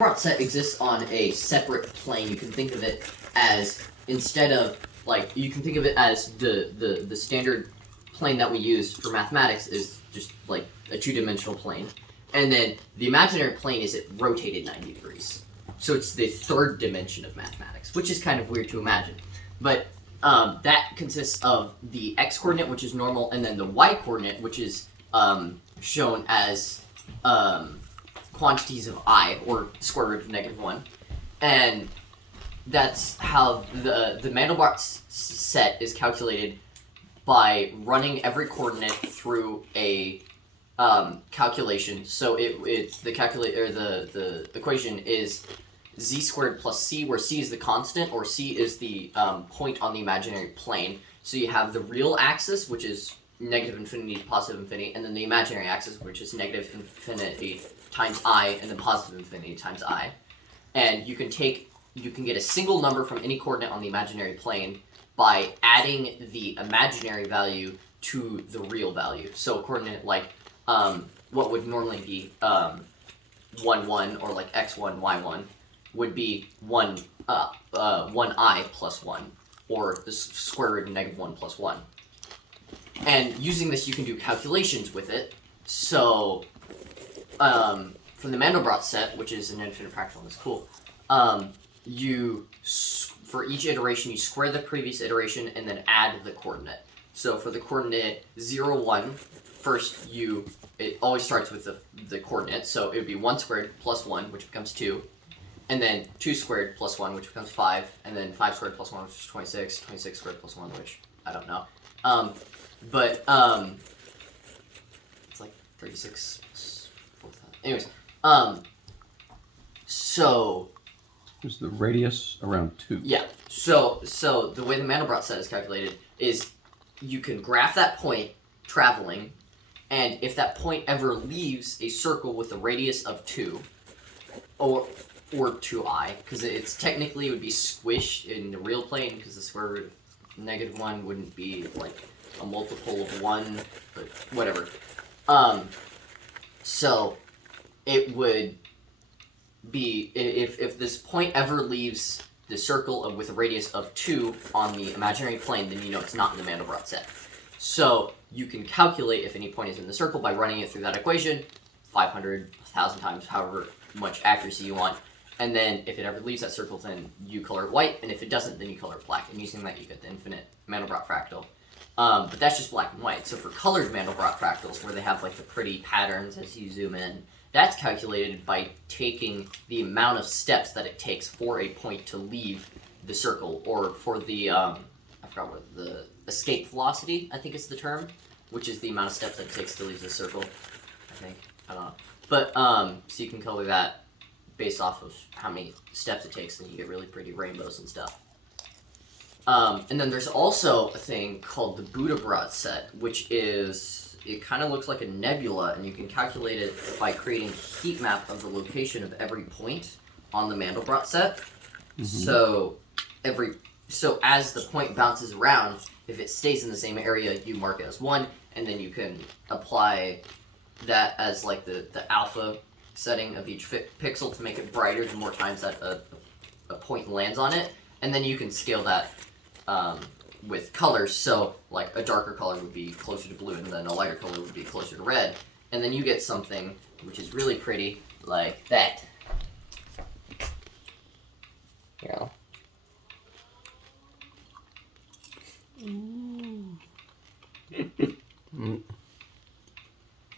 Mandelbrot set exists on a separate plane. You can think of it as, instead of, like, you can think of it as the standard plane that we use for mathematics is just, like, a two-dimensional plane. And then the imaginary plane is it rotated 90 degrees. So it's the third dimension of mathematics, which is kind of weird to imagine. But that consists of the x-coordinate, which is normal, and then the y-coordinate, which is shown as quantities of I, or square root of -1. And that's how the Mandelbrot set is calculated, by running every coordinate through a calculation. So the equation is z squared plus c, where c is the constant, or c is the point on the imaginary plane. So you have the real axis, which is -infinity to +infinity, and then the imaginary axis, which is -infinity times I, and then +infinity times I. And you can get a single number from any coordinate on the imaginary plane by adding the imaginary value to the real value. So a coordinate like what would normally be 1, 1, or like x1, y1, would be 1i plus 1, or the square root of -1 plus 1. And using this, you can do calculations with it. So from the Mandelbrot set, which is an infinite fractal, that's cool, for each iteration, you square the previous iteration and then add the coordinate. So for the coordinate 0, 1, first it always starts with the coordinate, so it would be 1 squared plus 1, which becomes 2, and then 2 squared plus 1, which becomes 5, and then 5 squared plus 1, which is 26, 26 squared plus 1, which I don't know. It's like 36, 4,000. Anyways, so... Is the radius around 2? Yeah, so the way the Mandelbrot set is calculated is you can graph that point traveling, and if that point ever leaves a circle with a radius of 2, or 2i, because it's technically would be squished in the real plane, because the square root of -1 wouldn't be like a multiple of 1, but whatever. So it would be, if this point ever leaves the circle with a radius of 2 on the imaginary plane, then you know it's not in the Mandelbrot set. So you can calculate if any point is in the circle by running it through that equation 500, 1,000 times, however much accuracy you want. And then if it ever leaves that circle, then you color it white, and if it doesn't, then you color it black. And using that, you get the infinite Mandelbrot fractal. But that's just black and white. So for colored Mandelbrot fractals, where they have like the pretty patterns as you zoom in, that's calculated by taking the amount of steps that it takes for a point to leave the circle, or for the, I forgot what, the escape velocity, I think is the term, which is the amount of steps that it takes to leave the circle, I think. I don't know. But, so you can color that based off of how many steps it takes, and you get really pretty rainbows and stuff. And then there's also a thing called the Mandelbrot set, which is... It kind of looks like a nebula, and you can calculate it by creating a heat map of the location of every point on the Mandelbrot set. Mm-hmm. So as the point bounces around, if it stays in the same area, you mark it as 1, and then you can apply that as like the alpha setting of each pixel to make it brighter the more times that a point lands on it, and then you can scale that with colors, so like a darker color would be closer to blue, and then a lighter color would be closer to red, and then you get something which is really pretty, like that. You know.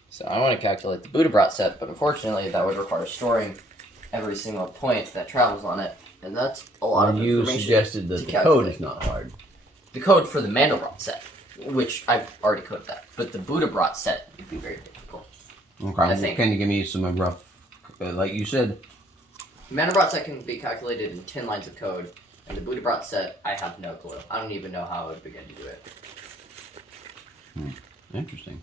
So I want to calculate the Mandelbrot set, but unfortunately that would require storing every single point that travels on it, and that's a lot of information. You suggested that the code is not hard. The code for the Mandelbrot set, which I've already coded that, but the Mandelbrot set would be very difficult. Okay, I think. Can you give me some rough, like you said? Mandelbrot set can be calculated in 10 lines of code, and the Mandelbrot set, I have no clue. I don't even know how I would begin to do it. Interesting.